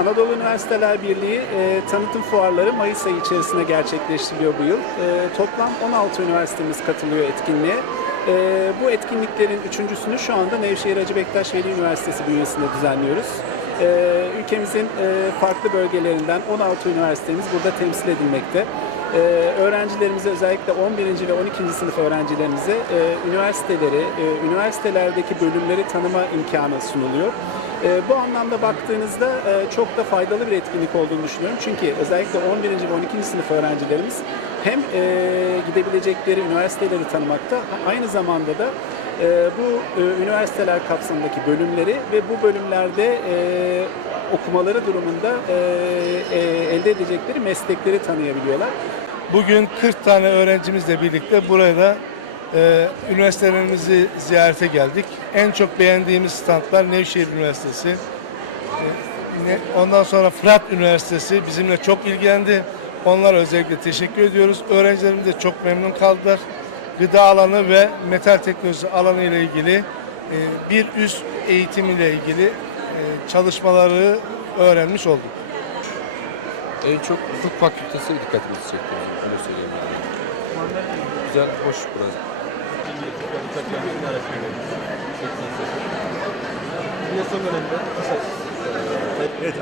Anadolu Üniversiteler Birliği e, tanıtım fuarları Mayıs ayı içerisinde gerçekleştiriliyor bu yıl. E, toplam 16 üniversitemiz katılıyor etkinliğe. E, bu etkinliklerin üçüncüsünü şu anda Nevşehir Hacı Bektaş Veli Üniversitesi bünyesinde düzenliyoruz. E, ülkemizin e, farklı bölgelerinden 16 üniversitemiz burada temsil edilmekte. Ee, öğrencilerimize özellikle 11. ve 12. sınıf öğrencilerimize e, üniversiteleri, e, üniversitelerdeki bölümleri tanıma imkanı sunuluyor. E, bu anlamda baktığınızda e, çok da faydalı bir etkinlik olduğunu düşünüyorum. Çünkü özellikle 11. ve 12. sınıf öğrencilerimiz hem e, gidebilecekleri üniversiteleri tanımakta, aynı zamanda da e, bu e, üniversiteler kapsamındaki bölümleri ve bu bölümlerde e, okumaları durumunda e, e, elde edecekleri meslekleri tanıyabiliyorlar. Bugün 40 tane öğrencimizle birlikte buraya da e, üniversitelerimizi ziyarete geldik. En çok beğendiğimiz standlar Nevşehir Üniversitesi. Ondan sonra Fırat Üniversitesi bizimle çok ilgilendi. Onlara özellikle teşekkür ediyoruz. Öğrencilerimiz de çok memnun kaldılar. Gıda alanı ve metal teknolojisi alanı ile ilgili e, bir üst eğitim ile ilgili e, çalışmaları öğrenmiş olduk. En çok hukuk fakültesi dikkatimizi çekti. yani, Öyle söyleyeyim yani. Güzel, hoş burası. Evet,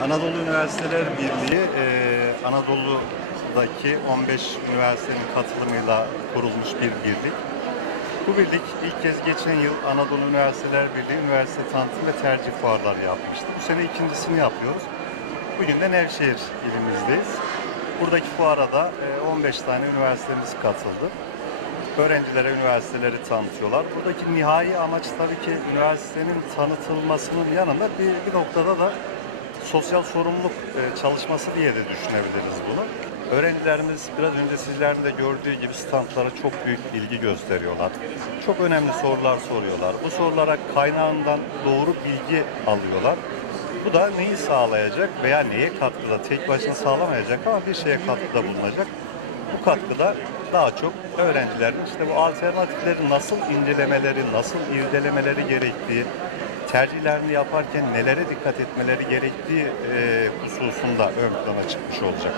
Anadolu Üniversiteler Birliği e, Anadolu'daki 15 üniversitenin katılımıyla kurulmuş bir birlik. Bu birlik ilk kez geçen yıl Anadolu Üniversiteler Birliği üniversite tanıtım ve tercih fuarları yapmıştı. Bu sene ikincisini yapıyoruz. Bugün de Nevşehir ilimizdeyiz. Buradaki fuara da e, 15 tane üniversitemiz katıldı. Öğrencilere üniversiteleri tanıtıyorlar. Buradaki nihai amaç tabii ki üniversitenin tanıtılmasının yanında bir, bir noktada da sosyal sorumluluk e, çalışması diye de düşünebiliriz bunu. Öğrencilerimiz biraz önce sizlerin de gördüğü gibi standlara çok büyük ilgi gösteriyorlar. Çok önemli sorular soruyorlar. Bu sorulara kaynağından doğru bilgi alıyorlar. Bu da neyi sağlayacak veya neye katkıda tek başına sağlamayacak ama bir şeye katkıda bulunacak. Bu katkıda daha çok öğrencilerin işte bu alternatifleri nasıl incelemeleri, nasıl irdelemeleri gerektiği, tercihlerini yaparken nelere dikkat etmeleri gerektiği e, hususunda ön plana çıkmış olacak.